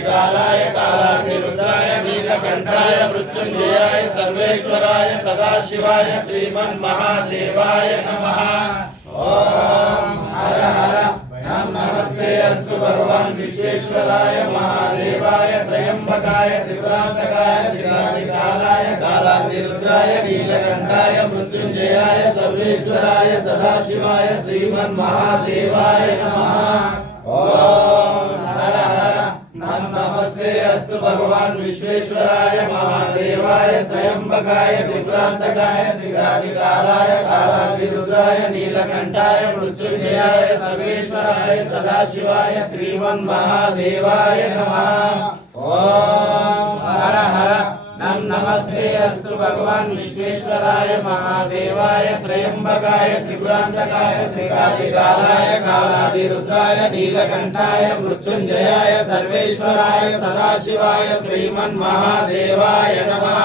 त्रिकालाय कालाग्निरुद्राय नीलकण्ठाय मृत्युञ्जयाय सर्वेश्वराय सदाशिवाय श्रीमन्महादेवाय नमः। ओम हर हर नमस्ते अस्तु भगवान विश्वेश्वराय महादेवाय त्र्यंबकाय त्रिपुरांतकाय त्रिकालाय कालाग्निरुद्राय नीलकण्ठाय मृत्युंजयाय सर्वेश्वराय सदाशिवाय श्रीमन्महादेवाय नमः। ओम हर हर नमस्ते अस्तु भगवान विश्वेश्वराय महादेवाय त्र्यंबकाय त्रिपुरांतकाय त्रिकालाय कालाग्निरुद्राय नीलकण्ठाय मृत्युंजयाय सर्वेश्वराय सदाशिवाय श्रीमन्महादेवाय नमः। ओम हर हर नमस्ते अस्तु भगवान विश्वेश्वराय महादेवाय त्र्यंबकाय त्रिपुरांतकाय त्रिकालाय कालाग्निरुद्राय नीलकण्ठाय मृत्युंजयाय सर्वेश्वराय सदाशिवाय श्रीमन्महादेवाय नमः।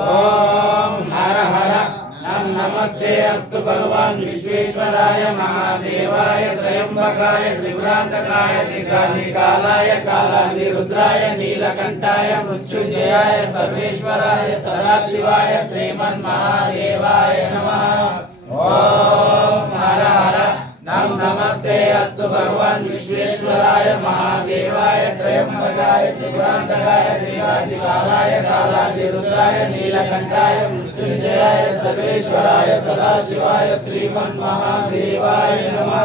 ओम हर हर नमस्ते अस्तु भगवान विश्वेश्वराय महादेवाय त्र्यंबकाय त्रिपुरांतकाय त्रिकालाय कालाग्निरुद्राय नीलकण्ठाय मृत्युंजयाय सर्वेश्वराय सदाशिवाय श्रीमन्महादेवाय नमः। ओम हर हर नमस्ते अस्तु भगवान विश्वेश्वराय महादेवाय त्र्यंबकाय त्रिपुरांतकाय त्रिकालाय कालाग्निरुद्राय नीलकण्ठाय मृत्युंजयाय सर्वेश्वराय सदाशिवाय श्रीमन्महादेवाय नमः।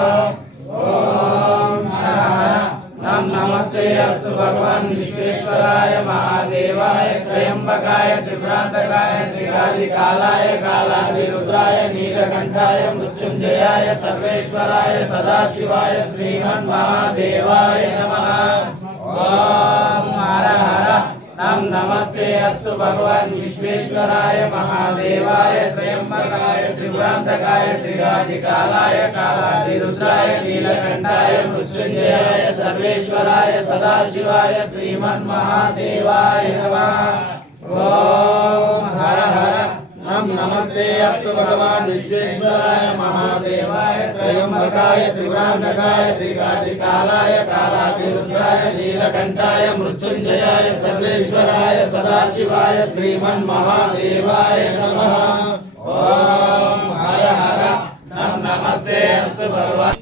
ओम हर हर नमस्ते अस्तु भगवान विश्वेश्वराय महादेवाय त्र्यंबकाय त्रिपुरांतकाय त्रिकालाय कालाग्निरुद्राय नीलकण्ठाय मृत्युंजयाय सर्वेश्वराय सदाशिवाय श्रीमन्महादेवाय नमः। ओम हर हर नमस्ते अस्तु भगवान विश्वेश्वराय महादेवाय त्र्यंबकाय त्रिपुरांतकाय त्रिकालाय कालाग्निरुद्राय नीलकण्ठाय मृत्युंजयाय सर्वेश्वराय सदाशिवाय श्रीमन्महादेवाय नमः। ओम हर हर नमस्ते अस्तु भगवान विश्वेश्वराय महादेवाय त्र्यंबकाय त्रिपुरांतकाय त्रिकालाय कालाग्निरुद्राय नीलकण्ठाय मृत्युंजयाय सर्वेश्वराय सदाशिवाय श्रीमन्महादेवाय नमः। ओम हर हर नमस्ते अस्तु भगवान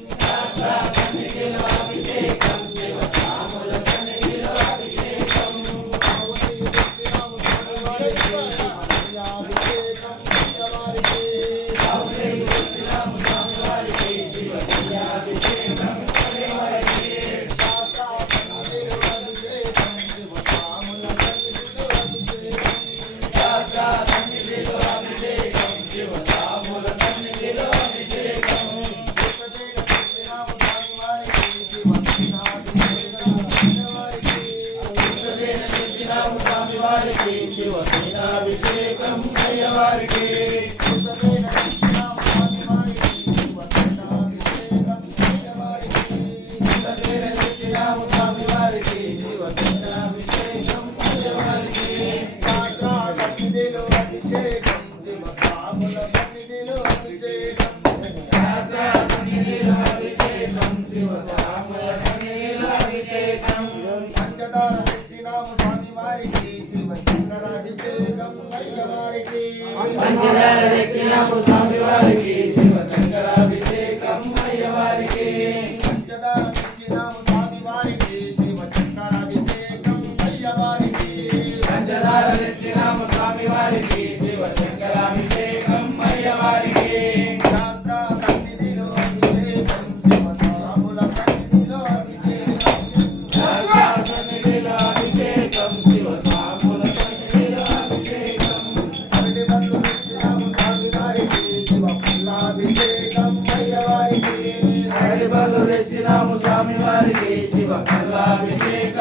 శివసేనాభిషేకం అయ్యవారికి పంచదార దక్షిణాము స్వామి వారికి శివశంకరాభిషేకం అయ్యవారికి పంచదార దక్షిణాము స్వామి వారికి శివశంకరాభిషేకం అయ్యవారికి పంచదార దక్షిణాము స్వామి వారికి శివశంకరాభిషేకం అయ్యవారికి స్వామి వారికి శివ కల్లాభిషేకం